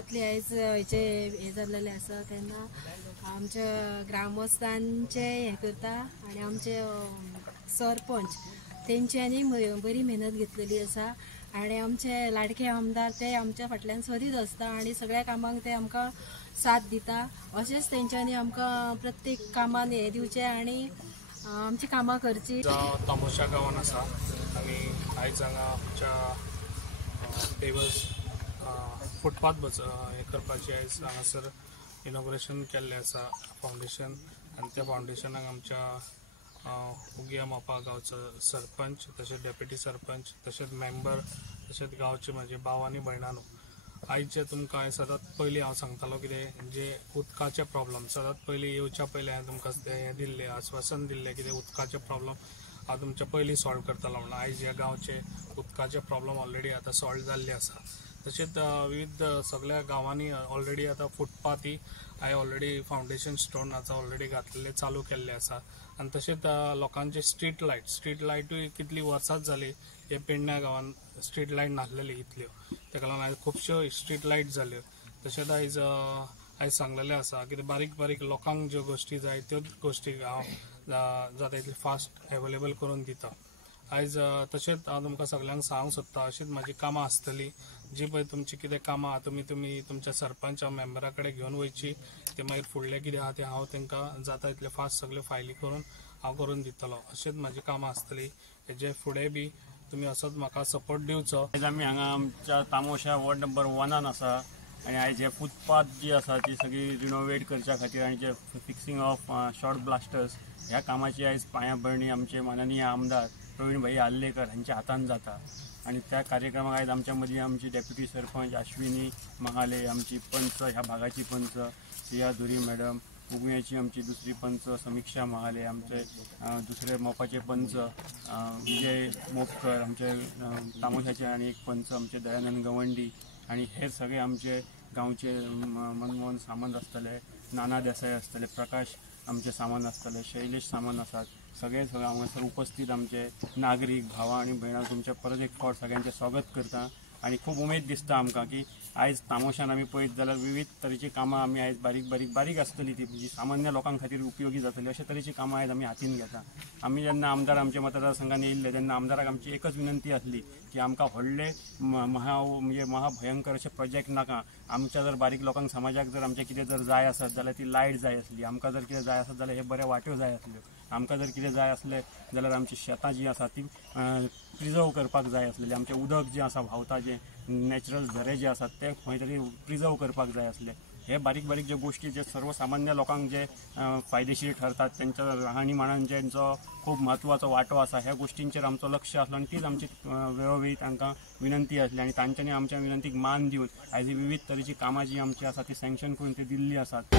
गांवांतली आयज हेचे हे जाल्लेले आसा तेन्ना आमच्या ग्रामस्थांचे हे करता आनी आमचे सरपंच तेंच्यांनी बरी मेहनत घेतलेली आसा आणि आमचे लाडके आमदार ते आमच्या फाटल्यान सदीत आसता आणि सगळ्या कामांक ते आमकां साथ दिता। अशेंच तेंच्यांनी आमकां प्रत्येक कामान हे दिवचे आणि आमची कामां करची। तामोशा गांवांत आसा आनी आयज हांगा आमच्या टेबल्स फुटपाथ हे करपाची आयज हांगासर इनॉग्रेशन केल्लें आसा फावंडेशन आनी त्या फावंडेशनाक आमच्या उगिया मोपा गांवचो सरपंच तशेंच डेप्युटी सरपंच तशेंच मेंबर तशेंच गांवचे म्हाजे भाव आनी भयणानो आयज जे तुमकां सदांच पयलीं हांव सांगतालो कितें जे उदकाचे प्रॉब्लम सदांच पयलीं येवच्या पयलीं हांवें तुमकां हें दिल्लें आश्वासन दिल्लें कितें उदकाचे प्रॉब्लम हांव तुमच्या पयलीं सॉल्व करतलो म्हणून। आयज ह्या गांवचे उदकाचे प्रॉब्लम ऑलरेडी आतां सॉल्व जाल्ले आसा। तशेंच विविध सगळ्या गांवांनी ऑलरेडी आतां फुटपाथी हांवें ऑलरेडी फावंडेशन स्टोन आतां ऑलरेडी घातलेले चालू केल्ले आसा आनी तशेंच लोकांचे स्ट्रीट लायटूय कितलीं वर्सांच जाली हे पेडण्या गांवांत स्ट्रीट लायट नासलेली इतल्यो तेका लागून आयज खुबश्यो स्ट्रीट लायट जाल्यो। तशेंच आयज सांगलेलें आसा कितें बारीक बारीक लोकांक ज्यो गोश्टी जाय त्योच गोश्टी हांव जाता तितले फास्ट एवेलेबल करून दिता। आयज तशेंच हांव तुमकां सगळ्यांक सांगूंक सोदता अशीच म्हाजी कामां आसतली जी पळय तुमची कितें कामां तुमी तुमच्या सरपंच मेंबरा कडेन घेवन वयची ते मागीर फुडलें कितें आहा तें हांव तांकां जाता तितले फास्ट सगळ्यो फायली करून हांव करून दितलो। अशीच म्हाजी कामां आसतली हेजे फुडें बी तुमी असोच म्हाका सपोर्ट दिवचो। आयज आमी हांगा आमच्या तामोशा वॉर्ड नंबर 1 आसा आनी आयज हे फुटपाथ जी आसा ती सगळी रिनोवेट करच्या खातीर आनी जे फिक्सिंग ऑफ शॉर्ट ब्लास्टर्स ह्या कामाची आयज पायाभरणी आमचे माननीय आमदार प्रवीण भाई आल्लेकर हांच्या हातान जाता आणि त्या कार्यक्रमाक आयज आमच्या मदीं आमची डेप्युटी सरपंच अश्विनी महाले आमची पंच ह्या भागाची पंच सिया धुरी मॅडम उगव्याची आमची दुसरी पंच समीक्षा महाले आमचे दुसरे मोपाचे पंच विजय मोपकर आमचे तामोशाचे आणि एक पंच आमचे दयानंद गवंडी आणि हे सगळे आमचे गांवचे मनमोहन सामंत आसतले नाना देसाई आसतले प्रकाश आमचे सामंत आसतले शैलेश सामंत आसात सगळे हांगासर उपस्थित आमचे नागरीक भावां आनी भयणां तुमचे परत एक फावट सगळ्यांचे स्वागत करता आणि खूप उमेद दिसता आमकां की आयज तामोशान आमी पळयत जाल्यार विविध तरेची कामां आमी आयज बारीक आसतली ती जी सामान्य लोकां खातीर उपयोगी जातली अशा तरेची कामां आयज आमी हातीन घेता। आमी जेन्ना आमदार आमच्या मतदारसंघान येयल्ले तेन्ना आमदाराक आमची एकच विनंती आसली की आमकां व्हडले म्हणजे महाभयंकर अशे प्रोजेक्ट नाका आमच्या जर बारीक लोकांक समाजाक जर आमचे कितें जर जाय आसत जाल्यार ती लायट जाय आसली आमकां जर कितें जाय आसत जाल्यार हे बरे वाट्यो जाय आसल्यो आमकां जर कितें जाय आसलें जाल्यार आमची शेतां जी आसा ती प्रिजर्व करपाक जाय आसलेली आमचें उदक जें आसा व्हांवता जें नॅचरल झरे जे आसात ते खंय तरी प्रिजर्व करपाक जाय आसले हे बारीक जे गोश्टी जे सर्वसामान्य लोकांक जे फायदेशीर ठरतात त्यांच्या राहणीमानान जेंचो खूब म्हत्वाचो वांटो आसा ह्या गोश्टींचेर आमचो लक्ष आसलो आनी तीच आमची वेळोवेळी तांकां विनंती आसली आनी तांच्यांनी आमच्या विनंतीक मान दिवन आयज विविध तरेची कामां जी आमची आसा ती सँक्शन करून ती दिल्ली आसात।